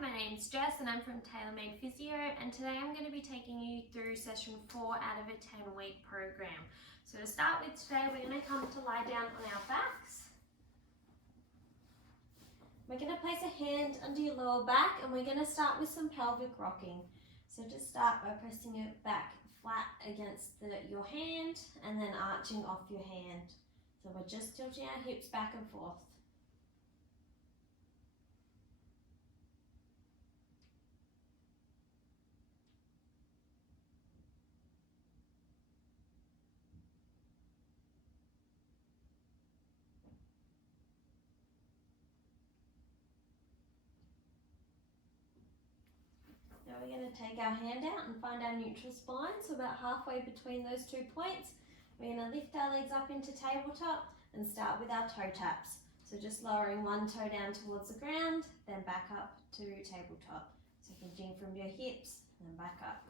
my name's Jess and I'm from TaylorMade Physio, and today I'm going to be taking you through session 4 out of a 10-week program. So to start with today, we're going to come to lie down on our backs. We're going to place a hand under your lower back and we're going to start with some pelvic rocking. So just start by pressing it back flat against your hand and then arching off your hand. So we're just tilting our hips back and forth. Now we're going to take our hand out and find our neutral spine, so about halfway between those 2 points. We're going to lift our legs up into tabletop and start with our toe taps. So just lowering one toe down towards the ground, then back up to tabletop. So hinging from your hips and then back up.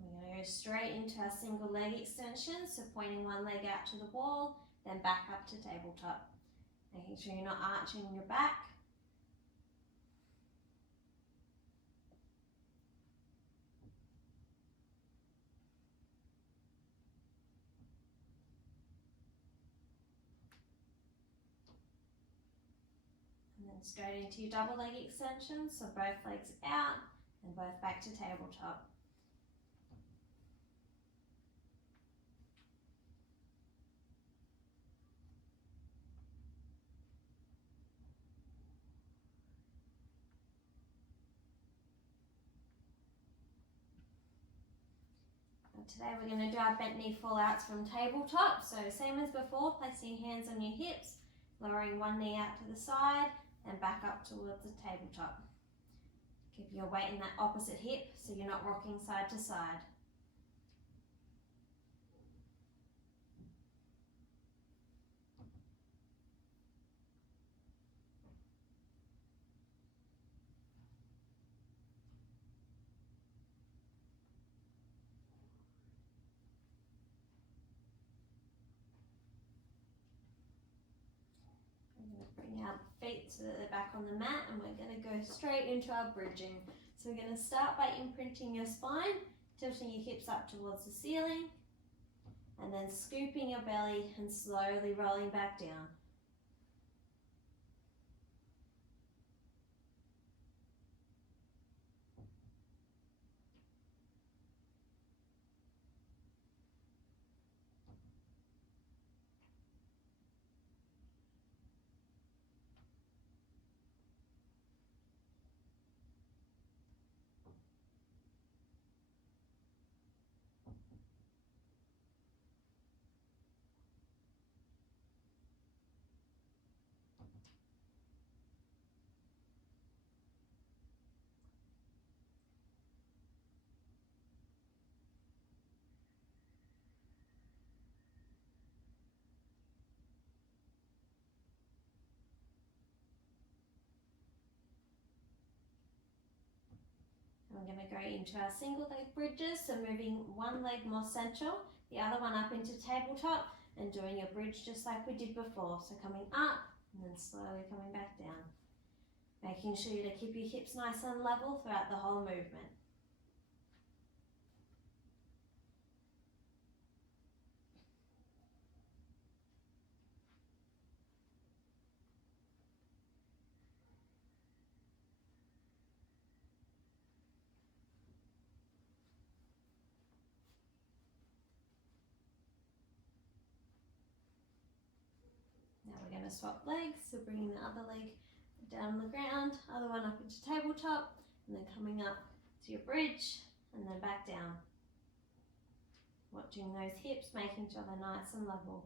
We're going to go straight into our single leg extension, so pointing one leg out to the wall, then back up to tabletop. Making sure you're not arching your back. And then straight into your double leg extension, so both legs out and both back to tabletop. Today we're going to do our bent knee fallouts from tabletop. So same as before, placing your hands on your hips, lowering one knee out to the side and back up towards the tabletop. Keep your weight in that opposite hip so you're not rocking side to side. Bring our feet so that they're back on the mat, and we're going to go straight into our bridging. So we're going to start by imprinting your spine, tilting your hips up towards the ceiling, and then scooping your belly and slowly rolling back down. We're going to go into our single leg bridges, so moving one leg more central, the other one up into tabletop, and doing a bridge just like we did before. So coming up and then slowly coming back down. Making sure to keep your hips nice and level throughout the whole movement. Now we're going to swap legs, so bringing the other leg down on the ground, other one up into tabletop, and then coming up to your bridge, and then back down. Watching those hips, making sure they're nice and level.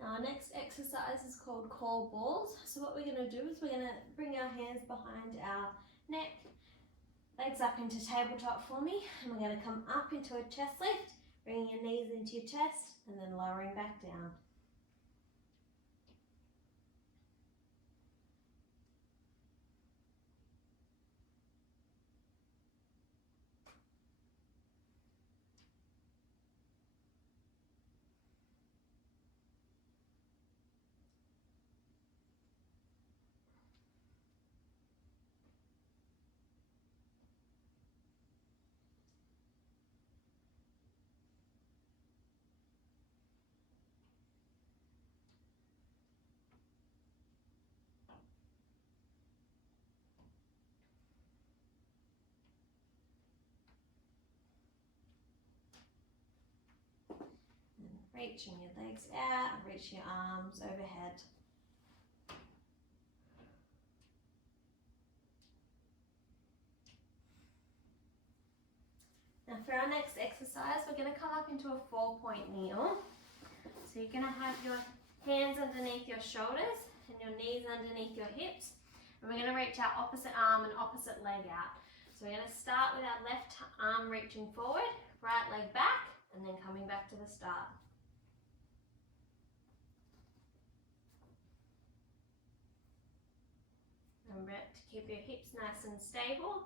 Now our next exercise is called core balls. So what we're going to do is we're going to bring our hands behind our neck. Legs up into tabletop for me, and we're going to come up into a chest lift, bringing your knees into your chest, and then lowering back down. Reaching your legs out, reach your arms overhead. Now for our next exercise, we're going to come up into a 4-point kneel. So you're going to have your hands underneath your shoulders and your knees underneath your hips. And we're going to reach our opposite arm and opposite leg out. So we're going to start with our left arm reaching forward, right leg back, and then coming back to the start. Remember to keep your hips nice and stable.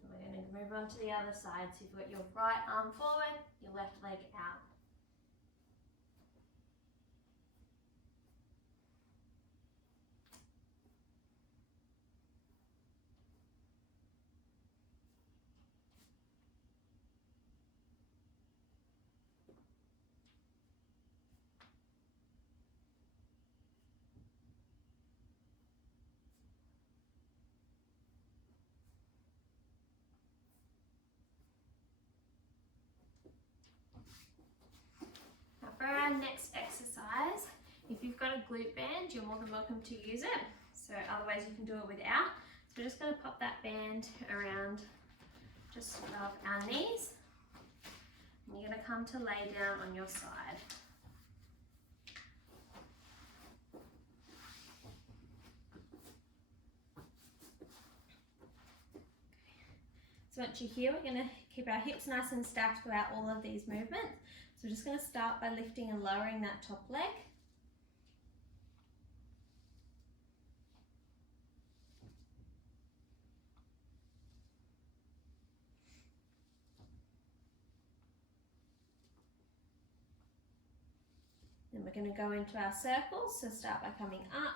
And we're going to move on to the other side. So you've got your right arm forward, your left leg out. For our next exercise, if you've got a glute band, you're more than welcome to use it. So otherwise you can do it without. So we're just going to pop that band around just above our knees. And you're going to come to lay down on your side. So once you're here, we're going to keep our hips nice and stacked throughout all of these movements. So we're just going to start by lifting and lowering that top leg. Then we're going to go into our circles. So start by coming up,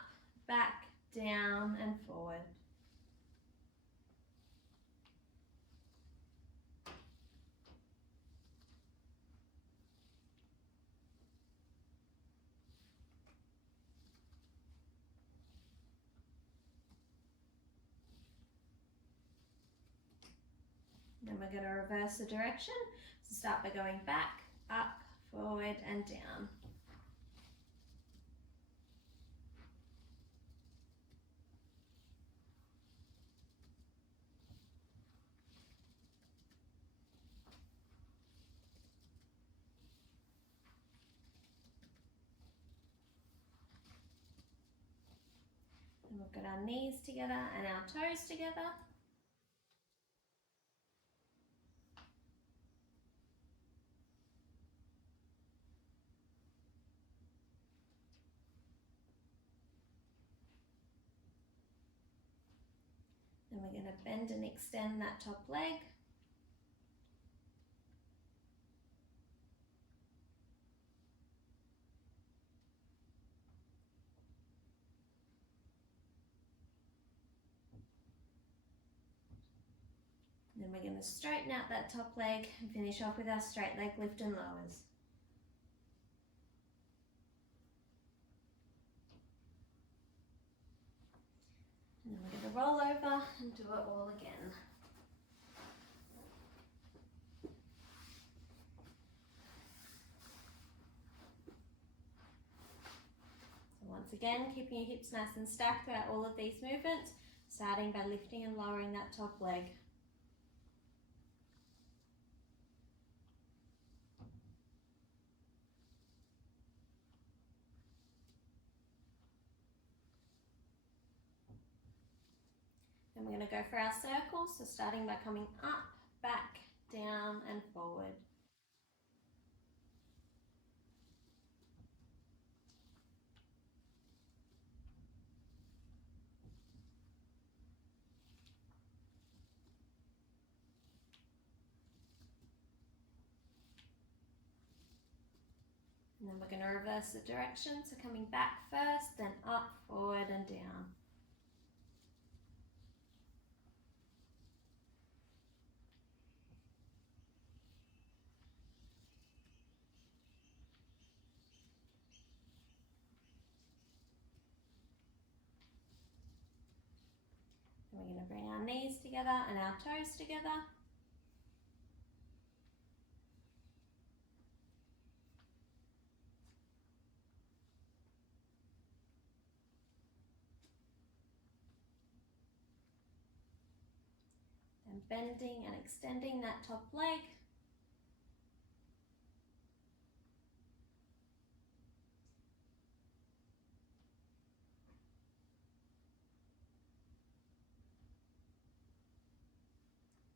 back, down and forward. Then we're going to reverse the direction. So start by going back, up, forward and down. And we've got our knees together and our toes together. Then we're going to bend and extend that top leg. Then we're going to straighten out that top leg and finish off with our straight leg lift and lowers. And then we're going to roll over and do it all again. Once again, keeping your hips nice and stacked throughout all of these movements, starting by lifting and lowering that top leg. Then we're going to go for our circles, so starting by coming up, back, down and forward. And then we're going to reverse the direction, so coming back first, then up, forward and down. And we're going to bring our knees together and our toes together. And bending and extending that top leg.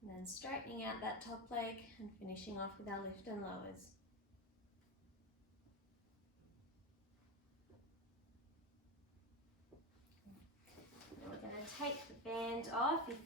And then straightening out that top leg and finishing off with our lift and lowers. Now we're going to take the band off. If